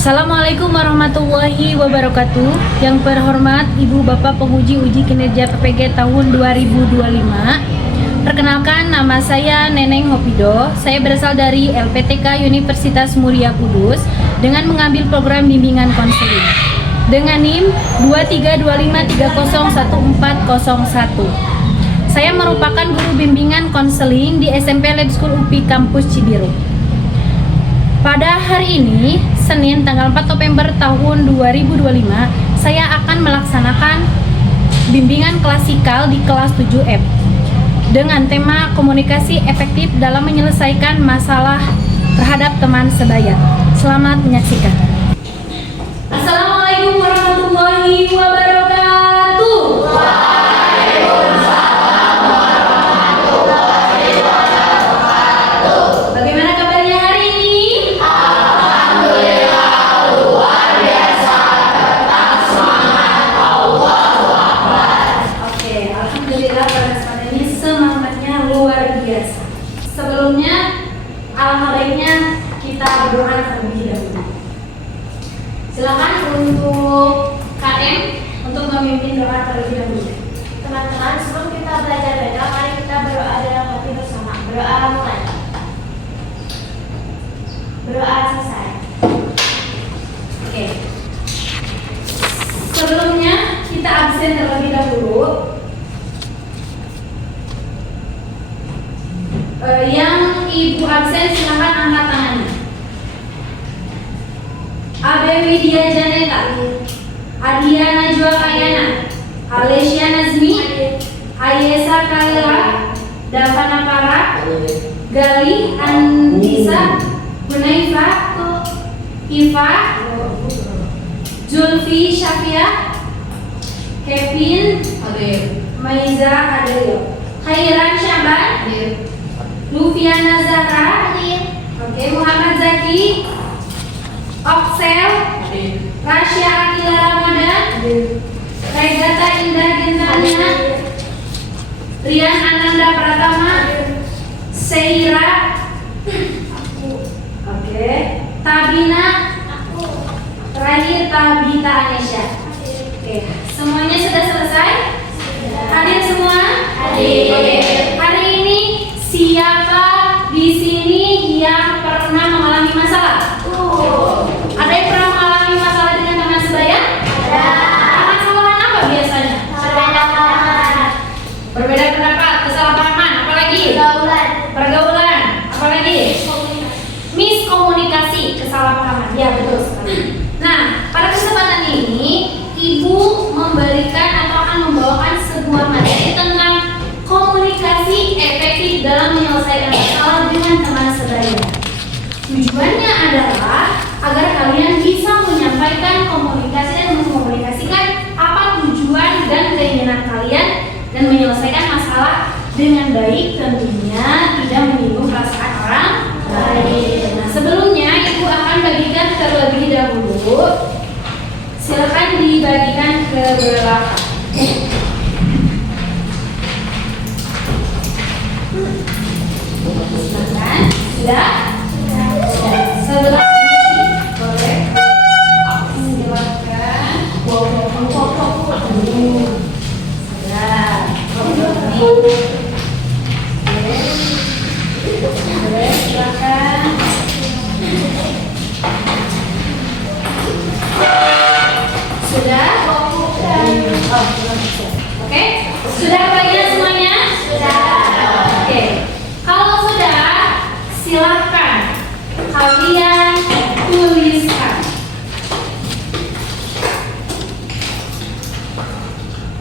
Assalamualaikum warahmatullahi wabarakatuh. Yang terhormat Ibu Bapak Penguji Uji Kinerja PPG tahun 2025. Perkenalkan, nama saya Neneng Hopido. Saya berasal dari LPTK Universitas Muria Kudus dengan mengambil program bimbingan konseling dengan NIM 2325301401. Saya merupakan guru bimbingan konseling di SMP Lab School UPI Kampus Cibiru. Pada hari ini, Senin tanggal 4 November tahun 2025, saya akan melaksanakan bimbingan klasikal di kelas 7F dengan tema komunikasi efektif dalam menyelesaikan masalah terhadap teman sebaya. Selamat menyaksikan. Assalamualaikum warahmatullahi wabarakatuh. Bagaimana kabarnya hari ini? Alhamdulillah, luar biasa. Tetap semangat, Allahu Akbar. Oke, alhamdulillah pada saat ini semangatnya luar biasa. Sebelumnya, alangkah baiknya kita berdoa terlebih dahulu. Silakan untuk KM untuk memimpin doa terlebih dahulu. Teman-teman, sebelum kita belajar doa, mari kita berdoa dalam hati bersama. Berdoa mulai. Berdoa selesai. Oke. Sebelumnya kita absen terlebih dahulu. Yang ibu absen silakan angkat tangannya. Abe Widya Janeta, Adia Najwa Kayana, Alessia Nazmi, Ayesa Kalila, Davana Para, Gali Andisa, Hunaifa, Iva, Julfi Syafia, Kevin, Maiza Adelio, Khairan Syaban, Lufiana Zahra, Muhammad Zaki, Oksel, Rasya Akila Ramadan, Regata Indah Gentania, Rian Ananda Pratama, Seira, Tabina, terakhir Tabita Anesya. Semuanya sudah selesai? Hadir semua? Hadir. Hari ini siapa di sini yang pernah mengalami masalah? Ada yang pernah mengalami masalah dengan teman sebaya? Ada. Kesalahan apa biasanya? Berbeda pendapat, kesalahpahaman, apalagi? Pergaulan, apalagi? Miskomunikasi, kesalahpahaman. Ya, betul sekali. Nah, pada kesempatan ini Ibu memberikan atau akan membawakan sebuah materi tentang komunikasi efektif dalam menyelesaikan masalah dengan teman sebaya. Tujuannya adalah agar kalian bisa menyampaikan komunikasi dan mengkomunikasikan apa tujuan dan keinginan kalian dan menyelesaikan masalah dengan baik, tentunya tidak menyinggung perasaan orang lain. Nah, sebelumnya Ibu akan bagikan terlebih dahulu. Silakan dibagikan ke belakang. Silakan. Sudah? Sebelah ini boleh. Silakan. Sudah. Boleh, silakan. Sudah? Oke. Sudah bagian semuanya? Sudah. Oke. Kalau sudah, silahkan kalian tuliskan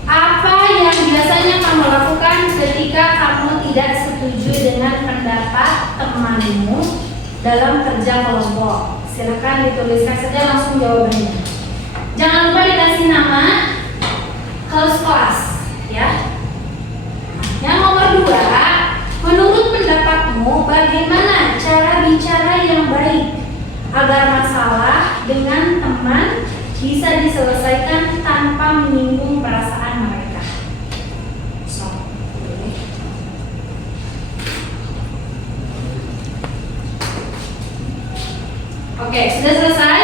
apa yang biasanya kamu lakukan ketika kamu tidak setuju dengan pendapat temanmu dalam kerja kelompok. Silahkan dituliskan saja langsung jawabannya. Jangan lupa dikasih nama, host kelas, ya. Yang nomor 2, menurut pendapatmu bagaimana cara bicara yang baik agar masalah dengan teman bisa diselesaikan tanpa menyinggung perasaan mereka? Oke, sudah selesai?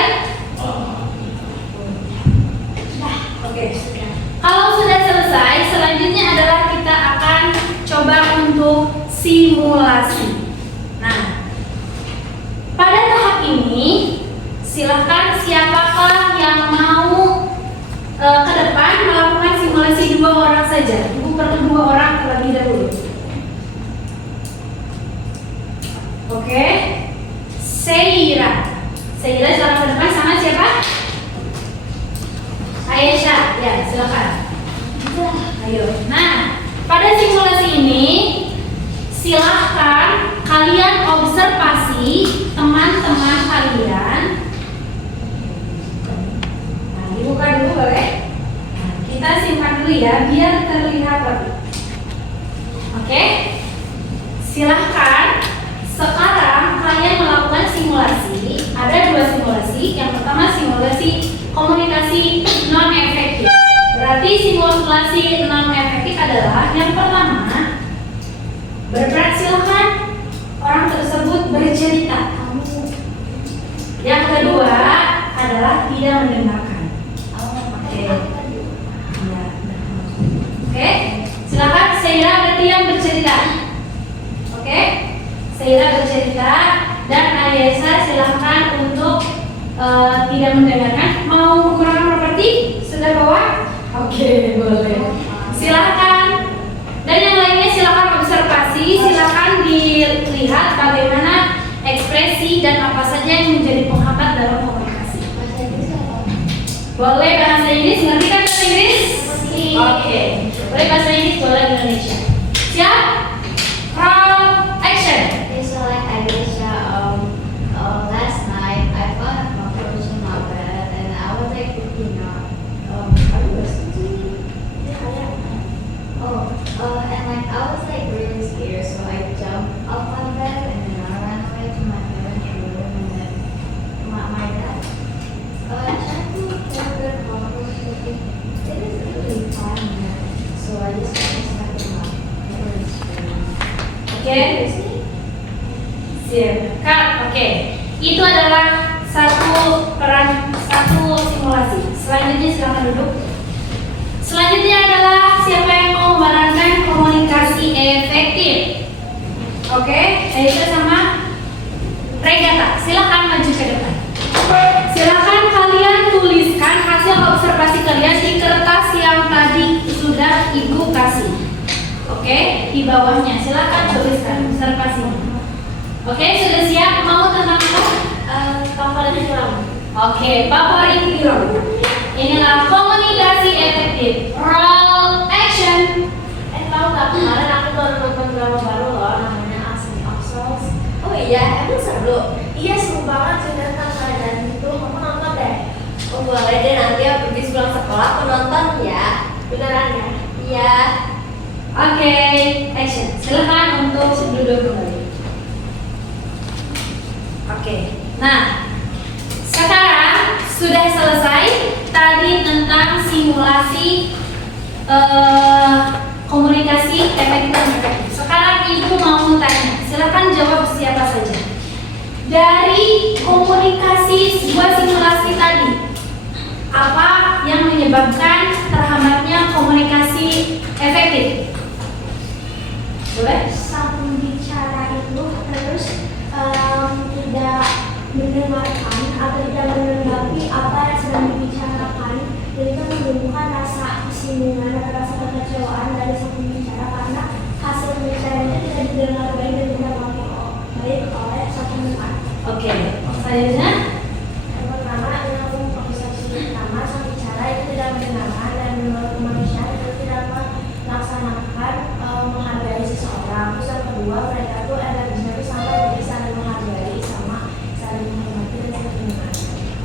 untuk simulasi. Nah, pada tahap ini silahkan siapakah yang mau ke depan melakukan simulasi 2 orang saja. Ibu perlu 2 orang terlebih dahulu. Oke, Seira silakan ke depan sama siapa? Aisyah, ya silakan. Ayo. Nah, pada simulasi ini silahkan kalian observasi teman-teman kalian. Nah, dibuka dulu boleh? Nah, kita simpan dulu ya, biar terlihat lebih. Oke? Silahkan sekarang kalian melakukan simulasi. Ada 2 simulasi. Yang pertama simulasi komunikasi non efektif. Berarti simulasi non efektif adalah yang pertama berperan silakan orang tersebut bercerita. Yang kedua adalah tidak mendengarkan. Oke. Oke. Silakan Seira berarti yang bercerita. Oke. Seira bercerita dan Ayesa silakan untuk tidak mendengarkan. Mau kurang properti? Sudah bawa? Oke, boleh. Silakan. Dan yang lainnya silakan observasi, silakan dilihat bagaimana ekspresi dan apa saja yang menjadi penghambat dalam komunikasi. Boleh bahasa Inggris? Ngerti kan bahasa Inggris? Oke. Boleh bahasa Inggris, boleh Indonesia. Siap? Roll action. So like I wish last night I found a cockroach in my bed and I was like freaking out. Are you listening to me? And like I was like really scared, so I jumped up on bed and then I ran away to my parents' room and then my dad tried to kill the cockroach. It is really fun there, so I just stuck in my parents' room. Oke. Siap. Kak, oke. Itu adalah satu simulasi. Selanjutnya silakan duduk. Selanjutnya adalah siapa yang mau menerangkan komunikasi efektif. Oke, Aisyah sama Regata, silakan maju ke depan. Silakan kalian tuliskan hasil observasi kalian di kertas yang tadi sudah Ibu kasih. Oke, di bawahnya silakan tuliskan observasinya. Oke, sudah siap? Mau tentang apa? Favorit film. Oke, favorit film. Inilah komunikasi efektif. Roll action. Tahu nggak kemarin aku baru nonton drama baru loh, namanya Asli Oxos. Oh iya, emang seru? Iya seru banget cerita tentang keadaan itu. Kamu nonton deh? Oh boleh deh, nanti aku habis pulang sekolah aku nonton ya. Beneran ya? Iya. Oke, action. Silakan untuk duduk kembali. Oke, nah sekarang sudah selesai tadi tentang simulasi komunikasi efektif dan efektif. Sekarang Ibu mau tanya, silakan jawab siapa saja. Dari komunikasi sebuah simulasi tadi, apa yang menyebabkan terhambatnya komunikasi efektif? Boleh? Saat bicara itu terus tidak mendengarkan atau tidak menanggapi apa yang sedang dibicarakan, dan itu menimbulkan rasa kesinggungan atau rasa kekecewaan dari sang pembicara karena hasil pembicaranya tidak didengar baik dan tidak baik oleh sang pendengar. Oke, selanjutnya. Yang pertama adalah improvisasi. Pertama, sang bicara itu tidak mendengarkan dan menurut kemanusiaan itu tidak melaksanakan menghargai seseorang. Terus yang kedua, mereka tuh energinya itu sampai jadi saling menghargai sama saling menghormati dan saling mendengarkan.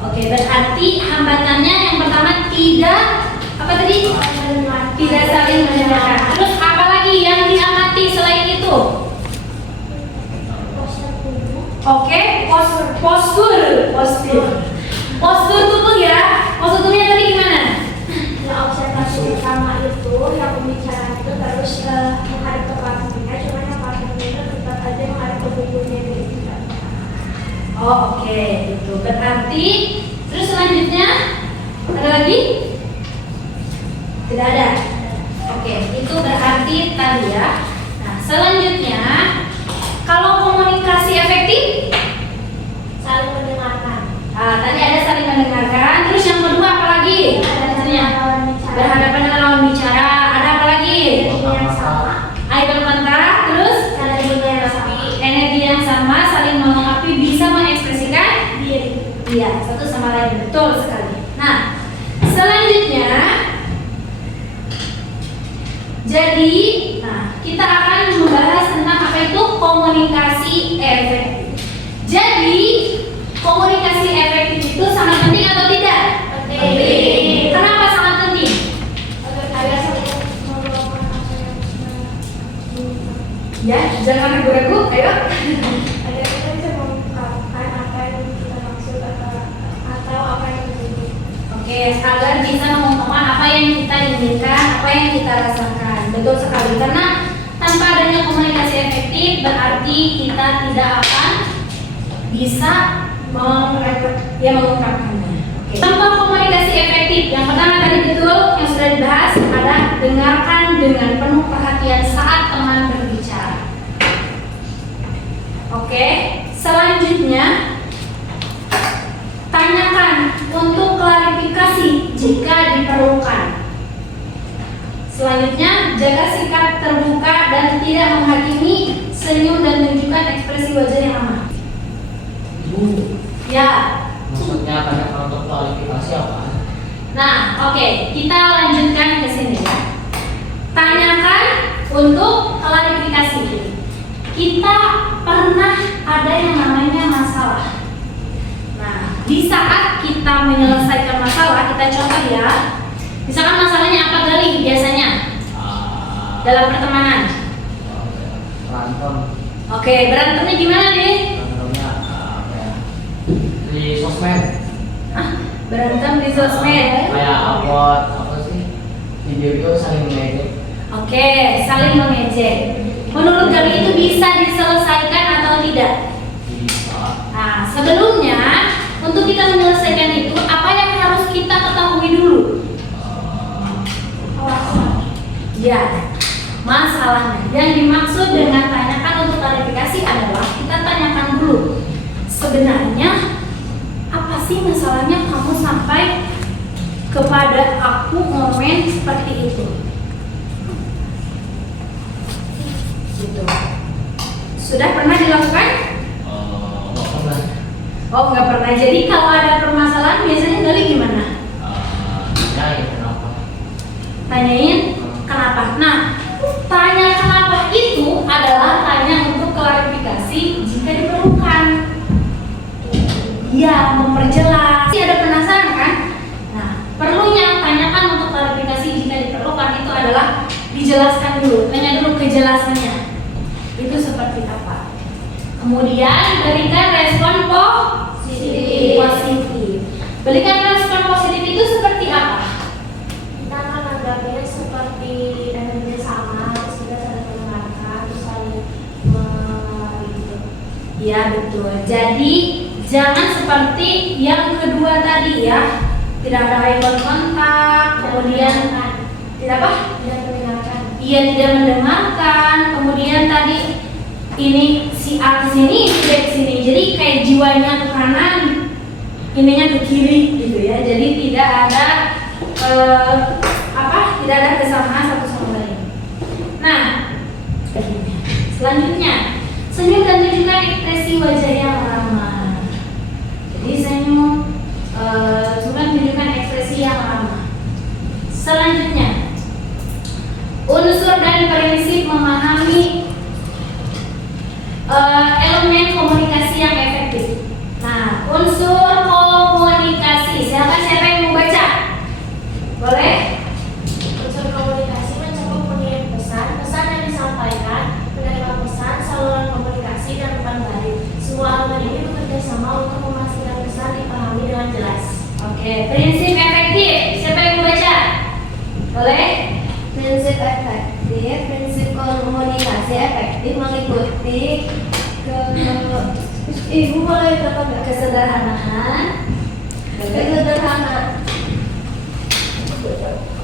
Oke, berarti hambatannya yang pertama tidak apa tadi? Tidak saling mendengarkan. Terus apa lagi yang diamati selain itu? Oke, postur tubuh ya. Postur tubuhnya tadi gimana? Nah, observasi pertama itu yang pembicaraan itu terus menghadap ke partnernya, cuma yang partnernya itu tetap aja menghadap ke bukunya gitu. Oh, oke, itu berarti terus selanjutnya ada lagi? Tidak ada. Oke, itu berarti tadi ya. Nah, selanjutnya kalau komunikasi efektif Saling mendengarkan. tadi ada saling mendengarkan. Terus yang kedua apa lagi? Biasanya berhadapan dengan lawan bicara. Ada apa lagi? Yang sama. Eye contact. Terus energi yang sama, saling melengkapi, bisa mengekspresikan Diri. iya satu sama lain. Betul sekali. Nah, selanjutnya jadi kita akan membahas tentang apa itu komunikasi efektif. Jadi komunikasi efektif itu sangat penting atau tidak? Penting. Kenapa sangat penting? Agar saling mengungkapkan apa yang Ya, jangan ragu-ragu. Ayo. agar kita bisa mengungkapkan apa yang kita maksud atau apa yang terjadi. Oke, agar bisa mengungkapkan apa yang kita inginkan, apa yang kita rasakan. Betul sekali. Karena tanpa adanya komunikasi efektif berarti kita tidak akan bisa mengungkapkannya. Oke. Contoh komunikasi efektif yang pertama tadi betul yang sudah dibahas ada dengarkan dengan penuh perhatian saat teman berbicara. Oke, selanjutnya tanyakan untuk klarifikasi jika diperlukan. Selanjutnya, jaga sikap terbuka dan tidak menghakimi, senyum dan tunjukkan ekspresi wajah yang aman. Bu, Ya. maksudnya tanyakan untuk klarifikasi apa? Nah, oke, kita lanjutkan ke sini ya. Tanyakan untuk klarifikasi. Kita pernah ada yang namanya masalah. Nah, di saat kita menyelesaikan masalah, kita contoh ya. Misalkan masalahnya apa kali biasanya dalam pertemanan? Berantem. Oke, berantemnya gimana deh? Berantemnya apa ya? Di sosmed. Berantem di sosmed. Kayak upload apa sih? Video saling mengejek. Oke, saling mengejek. Menurut kami itu bisa diselesaikan atau tidak? Bisa. Nah, sebelumnya untuk kita menyelesaikan itu apa yang harus kita ketahui dulu? Ya, masalahnya. Yang dimaksud dengan tanyakan untuk klarifikasi adalah kita tanyakan dulu. Sebenarnya apa sih masalahnya kamu sampai kepada aku ngomen seperti itu? Gitu. Sudah pernah dilakukan? Nggak pernah. Oh, nggak pernah. Jadi kalau ada permasalahan biasanya Gali gimana? Ya, kenapa? Tanyain kenapa. Nah, tanya kenapa itu adalah tanya untuk klarifikasi jika diperlukan. Iya, memperjelas. Ada penasaran kan? Nah, perlunya tanyakan untuk klarifikasi jika diperlukan itu adalah dijelaskan dulu. Tanya dulu kejelasannya. Itu seperti apa? Kemudian berikan respon positif. Berikan respon positif itu seperti apa? Kita akan menganggapnya seperti energi sama, terus kita saling mendengarkan, terus saling gitu. Iya betul. Jadi jangan seperti yang kedua tadi ya. Tidak ada eye contact, kemudian tidak apa? Tidak mendengarkan. Iya tidak mendengarkan. Kemudian tadi ini si A ke sini, si B ke sini. Jadi kayak jiwanya ke kanan, ininya ke kiri gitu ya. Jadi tidak ada tidak ada kesamaan satu sama lain. Nah, selanjutnya senyum dan tunjukkan ekspresi wajah yang ramah. Jadi senyum, tunjukkan ekspresi yang ramah. Selanjutnya, unsur dan prinsip memahami elemen komunikasi yang efektif. Nah, unsur komunikasi. Siapa yang mau baca? Boleh? Unsur komunikasi mencakup pengirim pesan, pesan yang disampaikan, penerima pesan, saluran komunikasi, dan umpan balik. Semua elemen ini bekerja sama untuk memastikan pesan dipahami dengan jelas. Oke, prinsip efektif. Siapa yang mau baca? Boleh? Prinsip efektif, prinsip komunikasi efektif mengikuti ibu mulai berapa nggak? Kesederhanaan. Kesederhanaan,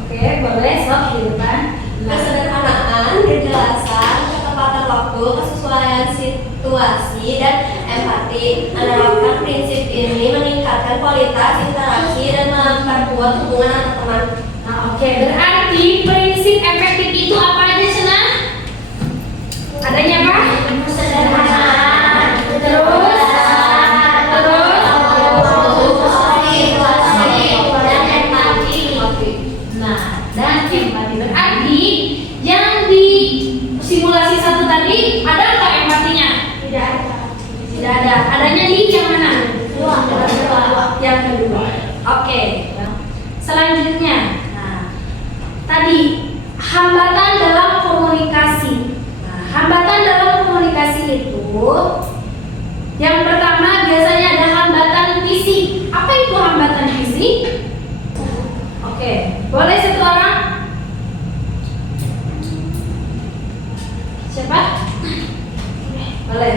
Oke, boleh sok di depan. kesederhanaan, kejelasan, ketepatan waktu, kesesuaian situasi, dan empati. Menerapkan prinsip ini meningkatkan kualitas interaksi dan memperkuat hubungan antar teman. Nah, oke, berarti prinsip efektif itu apa aja, Sena? Adanya apa? Sederhana. Terus, nah, dan empati berarti yang di simulasi satu tadi ada nggak empatinya? Tidak ada. Tidak ada. Adanya di yang mana? Dua. Yang kedua. Oke. Selanjutnya, nah, tadi hambatan dalam komunikasi. Nah, hambatan dalam komunikasi itu yang pertama biasanya ada hambatan fisik. Apa itu hambatan fisik? Oke, boleh satu orang? Siapa? Boleh.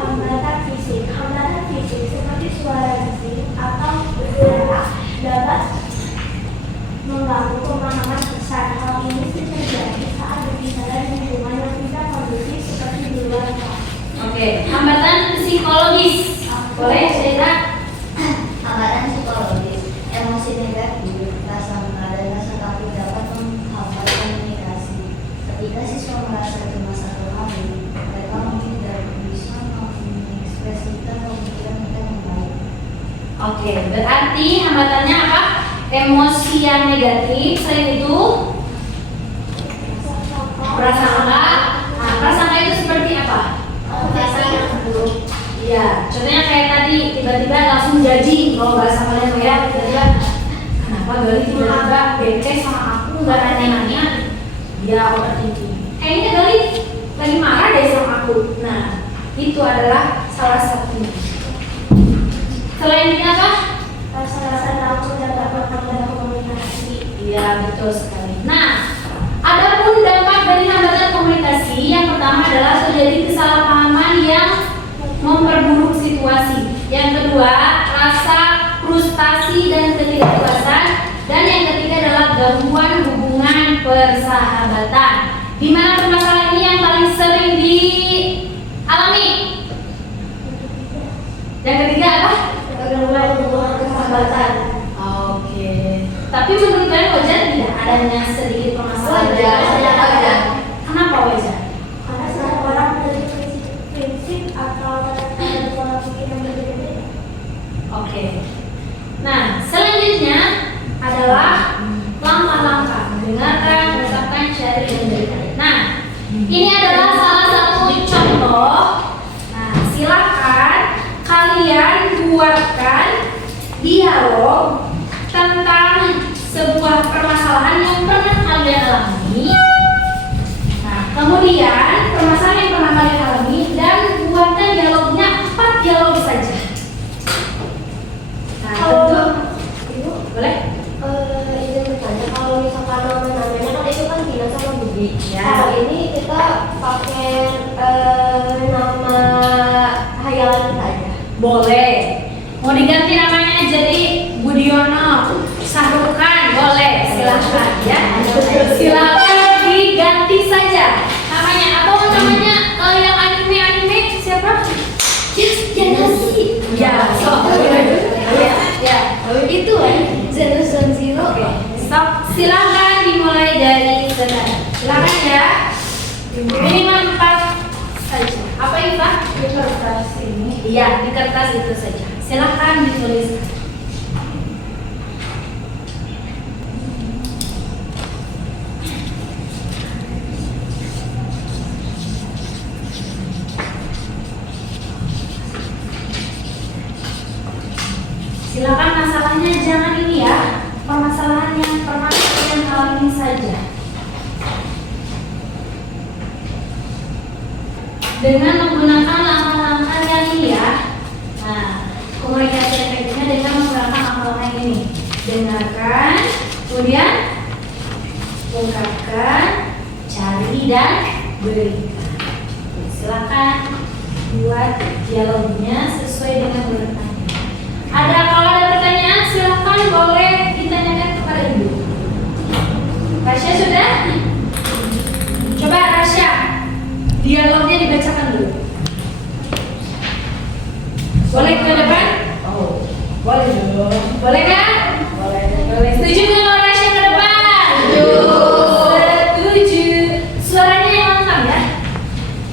Hambatan fisik. Hambatan fisik seperti suara bising atau bergerak dapat mengganggu pemahaman besar. Hal ini sering terjadi saat berbicara di lingkungan yang tidak kondusif seperti di luar kelas. Oke, hambatan psikologis. Boleh cerita? Hambatan psikologis, emosi negatif, rasa marah dan rasa takut dapat menghambat komunikasi. Ketika siswa merasa cemas atau malu, mereka mungkin tidak bisa mengekspresikan pemikiran mereka dengan baik. Oke, berarti hambatannya apa? Emosi yang negatif. Selain itu, prasangka. Nah, prasangka itu seperti apa? Rasa yang buruk. Iya, contohnya kayak tadi tiba-tiba langsung judging kalau bahasa kalian ya, tiba-tiba kenapa Gali tiba-tiba bete sama aku nggak nanya-nanya, dia overthinking. Kayaknya Gali lagi marah deh sama aku. Nah, itu adalah salah satunya. Selain ini apa? Rasa-rasa takut dan dapat hambatan komunikasi. Iya, betul sekali. Nah, adapun dampak dari hambatan komunikasi yang pertama adalah terjadi kesalahpahaman yang memperburuk situasi. Yang kedua, rasa frustasi dan ketidakpuasan. Dan yang ketiga adalah gangguan hubungan persahabatan. Di mana permasalahan ini yang paling sering dialami? Yang ketiga apa? Gangguan hubungan persahabatan. Oke. Tapi menurut kalian wajar tidak adanya sedikit permasalahan? Wajar. Kenapa wajar? Karena setiap orang memiliki prinsip atau tata pola pikir yang berbeda-beda. Oke. Nah, selanjutnya adalah langkah-langkah mendengarkan, mengucapkan, cari dan berikan. Nah, ini adalah salah satu contoh. Nah, silakan kalian buatkan dialog tentang sebuah permasalahan yang pernah kalian alami. Nah, kemudian permasalahan yang pernah kalian alami dan buatkan dialognya 4 dialog saja. Nah, tentu Ibu, boleh? Izin bertanya, kalau misalkan namanya kan itu kan Tina sama Budi. Ya. Kalau ini kita pakai nama hayalan kita aja. Boleh. Mau diganti namanya jadi Budiono, Sahrukan, boleh. Silakan ya. Silakan diganti saja namanya. Atau namanya yang anime siapa? Janasi. Ya, sok. Ya. Itu kan Zenus dan Zero. Oke. Sok. Silakan dimulai dari sekarang. Silakan ya. Minimal 4 saja. Apa Iva? di kertas ini. Iya, di kertas itu saja. Silakan ditulis. Silakan masalahnya jangan ini ya. Permasalahan yang pernah kalian alami saja. Dengan menggunakan langkah-langkah yang ini ya. Nah, komunikasi efektifnya dengan menggunakan langkah-langkah yang ini. Dengarkan, kemudian ungkapkan, cari dan berikan. Silakan buat dialognya sesuai dengan bertanya. Kalau ada pertanyaan silakan boleh ditanyakan kepada Ibu. Rasya sudah? Coba Rasya dialognya dibacakan dulu. Boleh ke depan? Oh, boleh dong. Boleh kan? Boleh. Boleh. Setuju nggak orasi ke depan? Setuju. Suaranya yang lantang ya.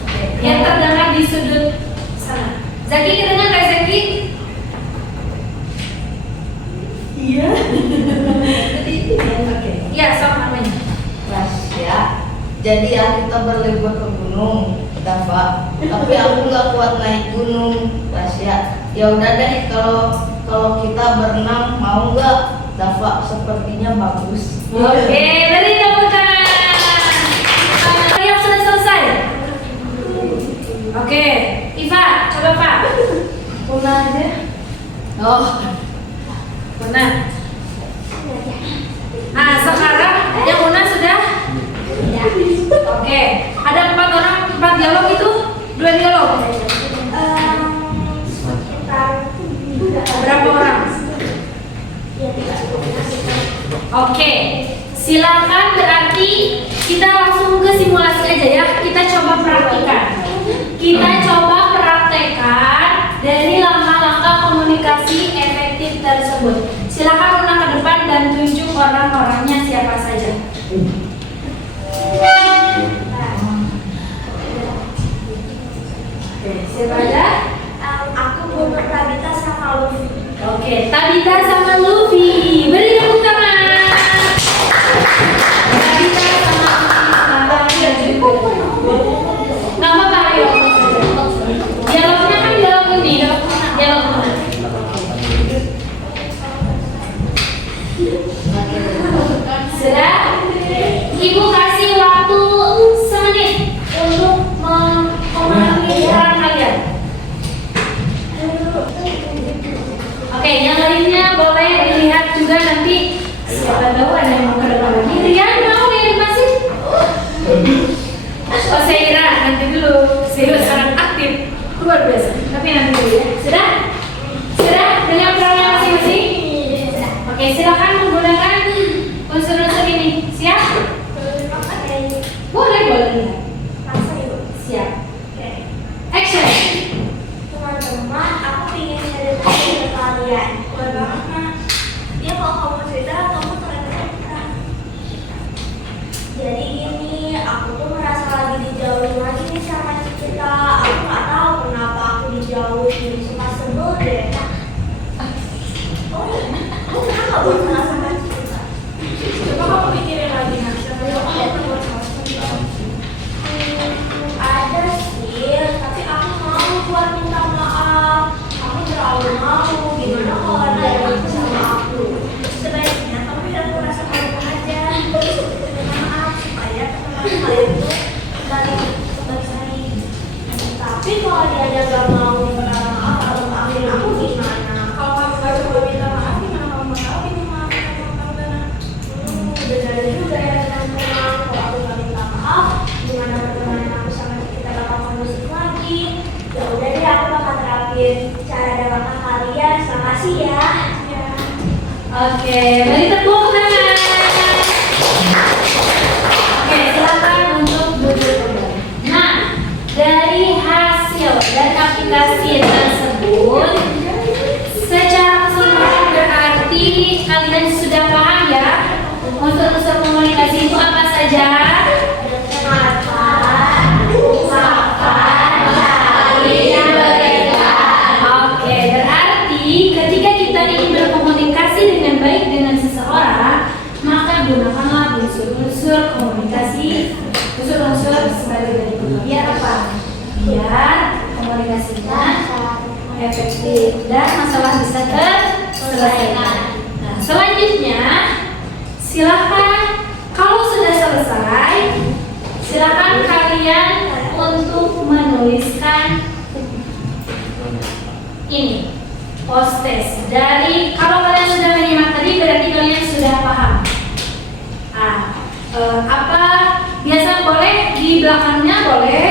Oke. Yang terdengar di sudut sana. Zaki kedengar nggak Zaki? Iya. Oke. Iya, sok namanya. Rasya. Jadi ya kita berlibur ke gunung, Dafa. Tapi aku nggak kuat naik gunung, Rasya. Ya udah deh, kalau kita berenang mau nggak, Dafa? Sepertinya bagus. Oke, beri tepuk tangan. Yang sudah selesai. Oke, Iva, coba Pak. Puna aja. Oh, Puna. Nah, sekarang yang Una sudah. Oke, ada 4 orang, 4 dialog itu, 2 dialog. Sekitar Berapa orang? ya tidak. Oke, silakan berarti kita langsung ke simulasi aja ya. Kita coba praktikan. Kita coba praktekkan dari langkah-langkah komunikasi efektif tersebut. Silakan Una ke depan dan tunjuk orang-orangnya siapa saja. Oke, siapa aja? Aku butuh Tabita sama Luffy. Oke, Tabita sama Luffy. Beri tepuk tangan. Tabita sama Luffy. Nggak apa-apa, ayo. Dialognya kan dialog ini, dialog mana? Sudah? Ibu kasih waktu semenit untuk memahami peran kalian. Oke, yang lainnya boleh dilihat juga nanti. Siapa tahu ada yang mau ke depan lagi. Rian mau yang depan sih? Oh, Seira, nanti dulu. Seira sangat aktif, luar biasa. Tapi nanti dulu ya. Sudah? Sudah? Dengan perannya masing-masing? Oke, silakan menggunakan unsur-unsur ini. Siap? Boleh, boleh. Siap. Action. Teman-teman, aku ingin cerita ke kalian. Boleh banget, Mak. Ya kalau kamu cerita, kamu cerita. Jadi gini, aku tuh merasa lagi dijauhin lagi nih sama kita. Aku nggak tahu kenapa aku dijauhin. Suka sebel deh. Oh iya, aku kenapa buat salah sama kita? Coba kamu pikirin lagi, Nak. Siapa yang kamu buat salah sama kita? Ada sih, tapi aku mau buat minta maaf. Aku terlalu malu. Gimana kalau ada yang ngaku sama aku? Sebaiknya kamu bilang aku rasa malu aja. Minta maaf supaya teman kalian tuh kembali baik. Tapi kalau dia ada gak mau minta maaf atau maafin aku gimana? Kalau kamu gak coba minta maaf, gimana kamu mau tahu ini maaf atau kamu gana? Benar juga ya teman-teman. Kalau aku gak minta maaf, gimana pertemanan aku sama kita bakal kondusif lagi? Ya udah deh, aku bakal terapin cara dan langkah kalian. Terima kasih ya. Oke, beri tepuk tangan. Oke, silakan untuk duduk kembali. Nah, dari hasil dan aplikasi tersebut, secara keseluruhan berarti kalian sudah paham ya unsur-unsur komunikasi itu apa saja? Oke, berarti ketika kita ingin berkomunikasi dengan baik dengan seseorang, maka gunakanlah unsur-unsur komunikasi, unsur-unsur sebagai berikut. Biar apa? Biar komunikasinya efektif dan masalah bisa terselesaikan. Nah, selanjutnya silakan kalau sudah selesai, silakan kalian untuk menuliskan ini post-test. Dari kalau kalian sudah menyimak tadi berarti kalian sudah paham. Apa biasa boleh di belakangnya boleh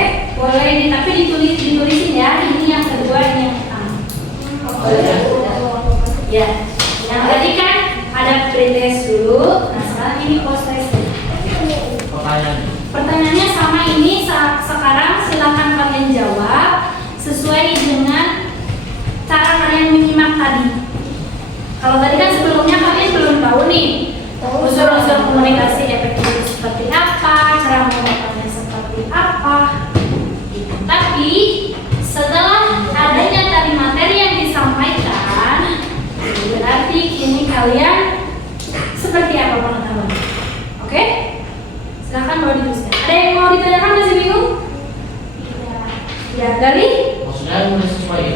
tapi ditulisin ya. Ini yang kedua, ini yang pertama. Ya, yang tadi kan ada pretest dulu. Nah sekarang ini post-test. Pertanyaan. Pertanyaannya sama ini sekarang silakan Kalau tadi kan sebelumnya kalian belum tahu nih unsur-unsur komunikasi efektif itu seperti apa, cara menggunakannya seperti apa. Tapi setelah adanya tadi materi yang disampaikan, berarti kini kalian seperti apa pengetahuannya? Oke? Silahkan mau dituliskan. Ada yang mau ditanyakan, masih bingung? Ya, Gali? Maksudnya nulis sesuai.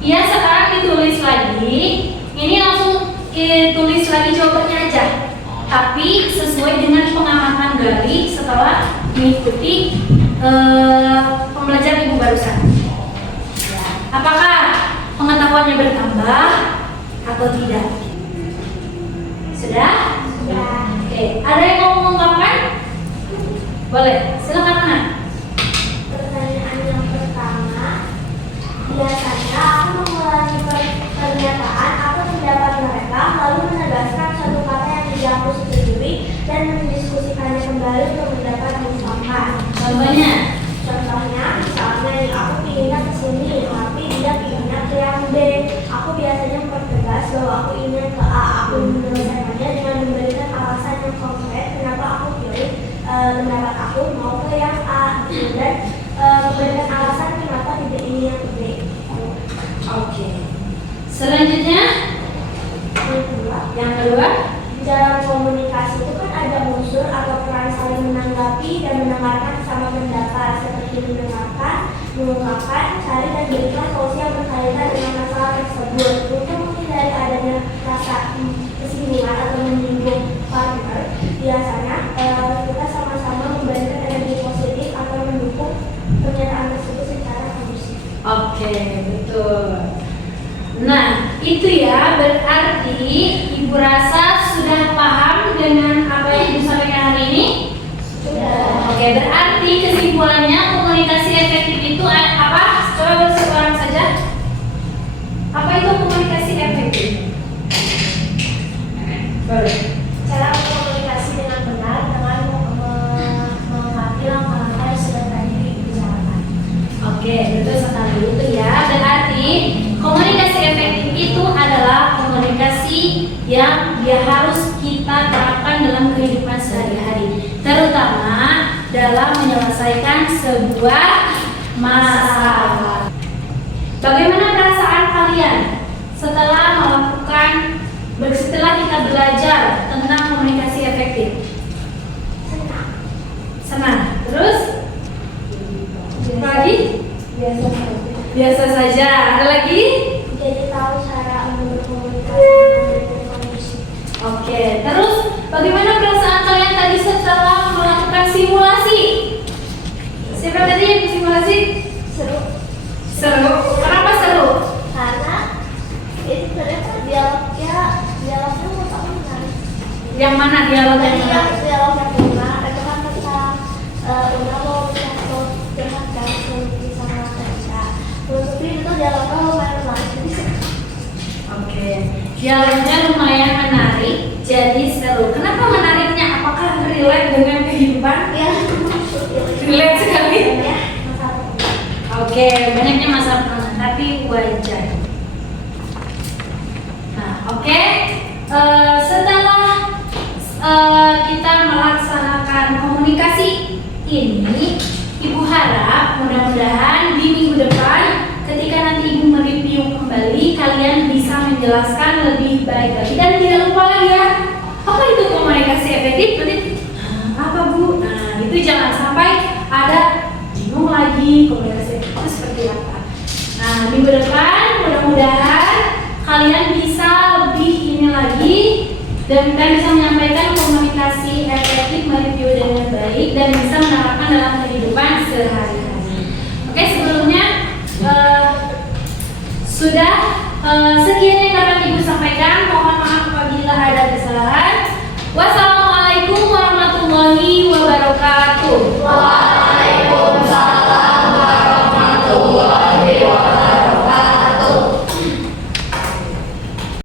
Iya, sekarang ditulis lagi. Ini langsung tulis lagi jawabannya aja. Tapi sesuai dengan pengamatan Gali setelah mengikuti pembelajaran ibu barusan. Ya. Apakah pengetahuannya bertambah atau tidak? Sudah? Ya. Oke. Ada yang mau mengungkapkan? Boleh. Silakan Ana. Pertanyaan yang pertama, biasanya aku mengulangi pernyataan atau pendapat mereka lalu menegaskan suatu kata yang tidak aku setujui dan mendiskusikannya kembali untuk mendapat disahkan. Contohnya? Contohnya, misalnya nih, aku pinginnya ke sini, tapi dia pinginnya ke yang B. Aku biasanya mempertegas bahwa aku ingin ke A. Aku menyelesaikannya dengan memberikan alasan yang konkret kenapa aku pilih pendapat aku mau ke yang A, gitu. Dan memberikan alasan kenapa tidak ini yang B. Oke. Selanjutnya, yang kedua, dalam komunikasi itu kan ada unsur atau peran saling menanggapi dan mendengarkan sama pendapat, seperti mendengarkan, mengungkapkan, cari dan berikan solusi yang berkaitan dengan masalah tersebut. Untuk menghindari adanya rasa kesinggungan atau menyinggung partner, biasanya kita sama-sama memberikan energi positif atau mendukung pernyataan tersebut secara kondusif. oke, betul. Nah, itu ya, berarti Ibu rasa sudah paham dengan apa yang Ibu sampaikan hari ini? Sudah. Oke, berarti kesimpulannya komunikasi efektif itu apa? Coba berseorang saja. Apa itu komunikasi efektif? Boleh. Cara berkomunikasi dengan benar dengan mengambil langkah-langkah yang sudah tadi dibicarakan. Oke, betul sekali itu ya. Berarti komunikasi efektif itu adalah komunikasi yang dia harus kita terapkan dalam kehidupan sehari-hari, terutama dalam menyelesaikan sebuah masalah. Bagaimana perasaan kalian setelah kita belajar tentang komunikasi efektif? Senang. Terus? Lagi? Biasa saja. Biasa saja. Ada lagi? Jadi tahu cara berkomunikasi dengan kondisi. Oke. Terus bagaimana perasaan kalian tadi setelah melakukan simulasi? Siapa tadi yang simulasi? Seru. Seru. Kenapa seru? Karena itu ternyata dialognya utama menarik. Yang mana dialog yang Tadi mana? yang dialog yang benar itu kan tentang udah mau bisa curhat kan sama Tasya. Terus itu dialognya lumayan menarik jadi seru. Oke. Dialognya lumayan menarik, jadi seru. Kenapa menariknya? Apakah relate dengan kehidupan? Ya, Relate sekali. ya, masalah. Oke, banyaknya masa pertama, tapi wajar. Nah, oke. Setelah kita melaksanakan komunikasi ini, Ibu harap mudah-mudahan di minggu depan ketika nanti Ibu mereview kembali, kalian bisa menjelaskan lebih baik lagi. Dan tidak lupa lagi ya, apa itu komunikasi efektif? Berarti apa Bu? Nah, itu jangan sampai ada bingung lagi komunikasi efektif itu seperti apa. Nah, minggu depan mudah-mudahan kalian bisa lebih ini lagi dan kita bisa menyampaikan